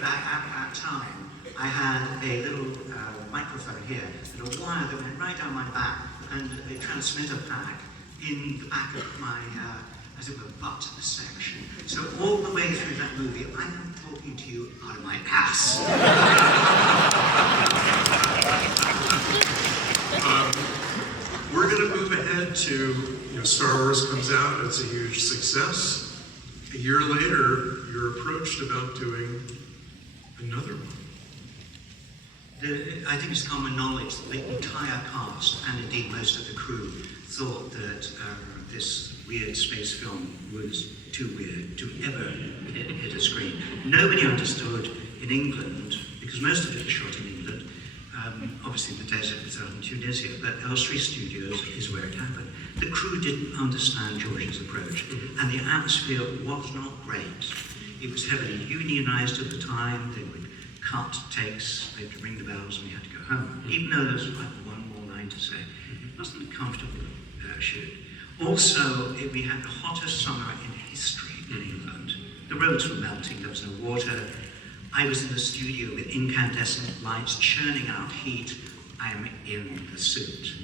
that at that time, I had a little microphone here and a wire that went right down my back and a transmitter pack in the back of my, as it were, butt section. So all the way through that movie, I am talking to you out of my ass. We're going to move ahead to, Star Wars comes out, it's a huge success. A year later, you're approached about doing another one. I think it's common knowledge that the entire cast, and indeed most of the crew, thought that this weird space film was too weird to ever hit a screen. Nobody understood in England, because most of it was shot in England, obviously in the desert in Tunisia, but Elstree Studios is where it happened. The crew didn't understand George's approach, and the atmosphere was not great. It was heavily unionized at the time. They would cut takes, they would ring the bells, and we had to go home. Even though there was like one more line to say, it wasn't a comfortable shoot. Also, we had the hottest summer in history in England. The roads were melting, there was no water. I was in the studio with incandescent lights churning out heat. I am in the suit.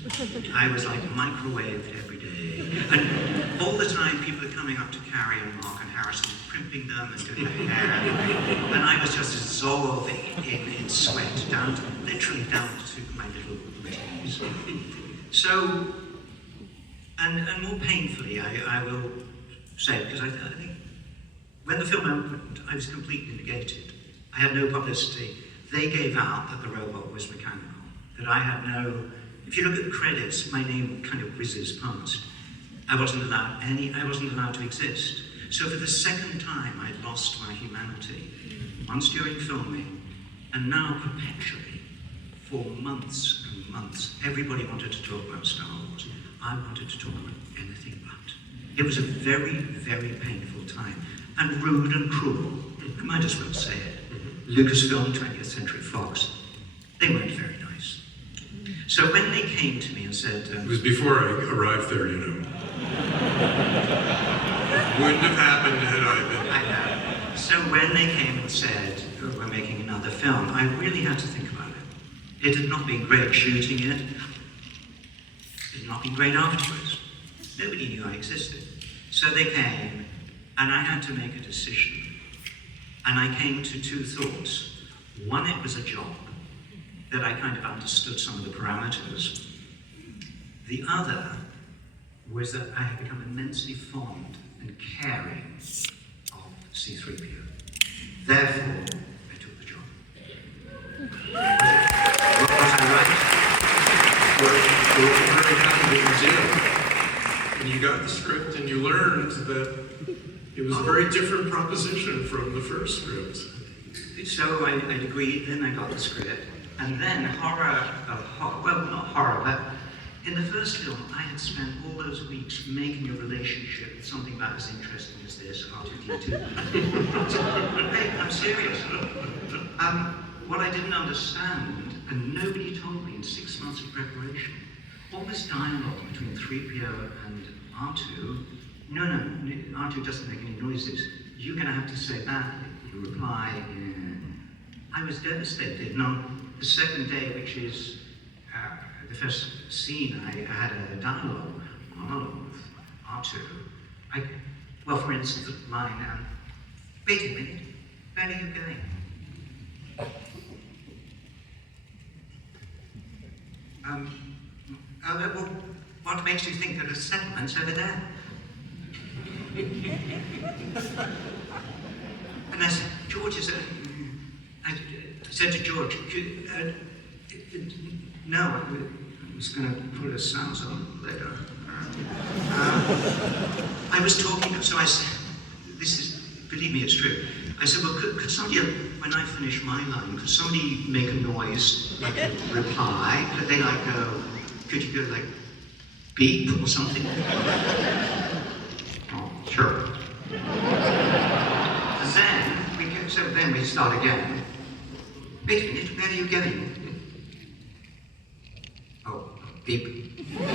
I was like microwaved every day. And all the time people are coming up to Carrie and Mark and Harrison, primping them and doing their hair. And I was just dissolving in sweat, literally down to my little booties. So, and more painfully, I will say, because I think when the film opened, I was completely negated. I had no publicity. They gave out that the robot was mechanical, that I had no, if you look at the credits, my name kind of whizzes past. I wasn't allowed to exist. So for the second time, I'd lost my humanity. Once during filming, and now perpetually, for months and months, everybody wanted to talk about Star Wars. I wanted to talk about anything but. It was a very, very painful time, and rude and cruel. I might as well say it. Lucasfilm, 20th Century Fox, they weren't very nice. So when they came to me and said... it was before I arrived there, Wouldn't have happened had I been. I know. So when they came and said, oh, we're making another film, I really had to think about it. It had not been great shooting it. It had not been great afterwards. Nobody knew I existed. So they came, and I had to make a decision. And I came to two thoughts. One, it was a job, that I kind of understood some of the parameters. The other was that I had become immensely fond and caring of C3PO. Therefore, I took the job. Was I right? We're very happy that you did. And you got the script and you learned that it was a very different proposition from the first script. So I'd agreed, then I got the script, and then well, not horror, but in the first film, I had spent all those weeks making a relationship with something about as interesting as this, R2-D2. Hey, I'm serious. What I didn't understand, and nobody told me in 6 months of preparation, all this dialogue between 3PO and R2, no, R2 doesn't make any noises. You're going to have to say that. You reply, I was devastated. And on the second day, which is the first scene, I had a monologue with R2. Well, for instance, mine, wait a minute, where are you going? Well, what makes you think that a settlement's over there? And I said, George, I said to George, no, I was going to put a sounds on later. I was talking, so I said, believe me, it's true. I said, well, could somebody, when I finish my line, could somebody make a noise, like a reply? Could they could you go like, beep or something? Oh, sure. Then we start again. Wait a minute, where are you going? Oh, beep. From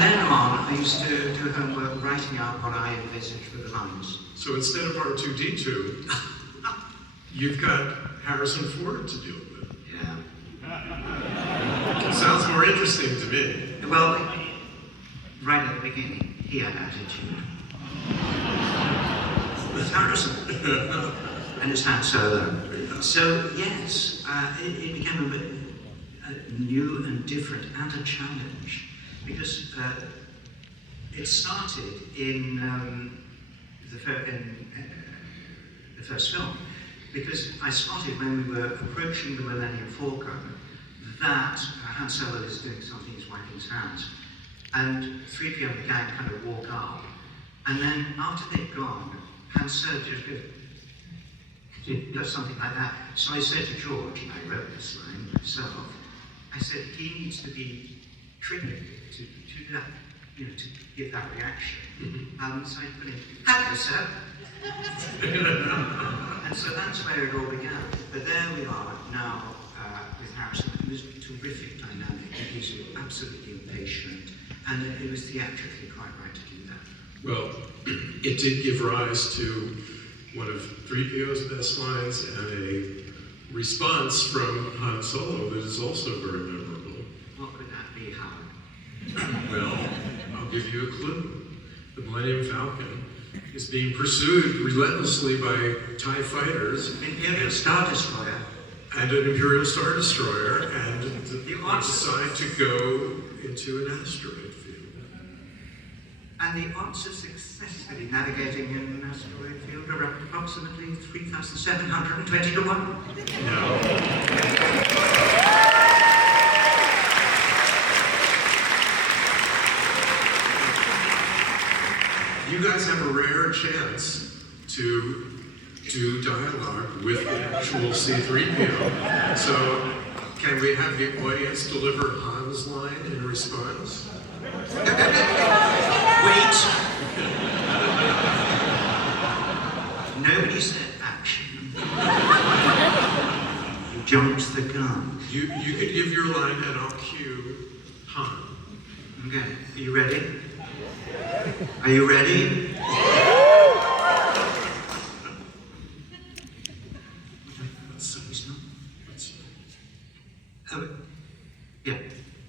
then on, I used to do homework writing out what I envisaged for the lines. So instead of R2-D2, You've got Harrison Ford to deal with. Yeah. Sounds more interesting to me. Well, right at the beginning, he had attitude. It's Harrison. And it's Han Solo. So, yes, it became a new and different and a challenge. Because it started in the first film. Because I spotted when we were approaching the Millennium Falcon that Han Solo is doing something, he's wiping his hands. And 3PO and the gang kind of walk up. And then after they've gone, Han Solo just does something like that. So I said to George, and I wrote this line myself, I said, he needs to be triggered to do that, you know, to give that reaction. So I put in, hello, sir. And so that's where it all began. But there we are now with Harrison. It was a terrific dynamic. He's absolutely impatient, and it was theatrically quite right to do that. Well, it did give rise to one of 3PO's best lines and a response from Han Solo that is also very memorable. What would that be, Howard? Well, I'll give you a clue. The Millennium Falcon is being pursued relentlessly by TIE fighters. Imperial Star Destroyer. And an Imperial Star Destroyer, and they decide to go into an asteroid field. And the odds of successfully navigating an asteroid field are approximately 3,720 to 1. No. You guys have a rare chance to do dialogue with the actual C3PO. So, can we have the audience deliver Han's line in response? Wait! Nobody said action. You jumped the gun. You could give your line and I'll cue Han. Okay, are you ready? Are you ready? So he's not. Oh, yeah.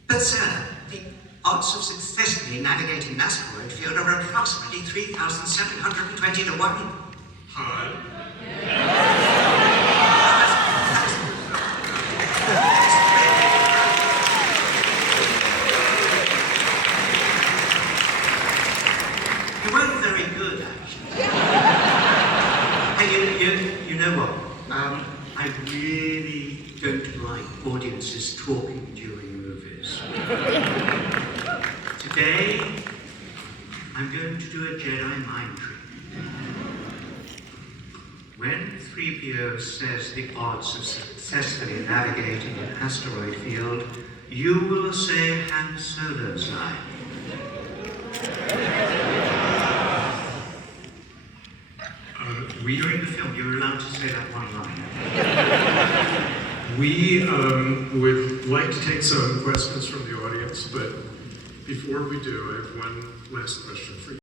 But sir, the odds of successfully navigating an asteroid field are approximately 3,720 to 1. Han. You weren't very good, actually. Hey, you know what? I really don't like audiences talking during movies. Today, I'm going to do a Jedi mind trick. When 3PO says the odds of successfully navigating an asteroid field, you will say Han Solo's line. During the film, you're allowed to say that one line. We would like to take some questions from the audience, but before we do, I have one last question for you.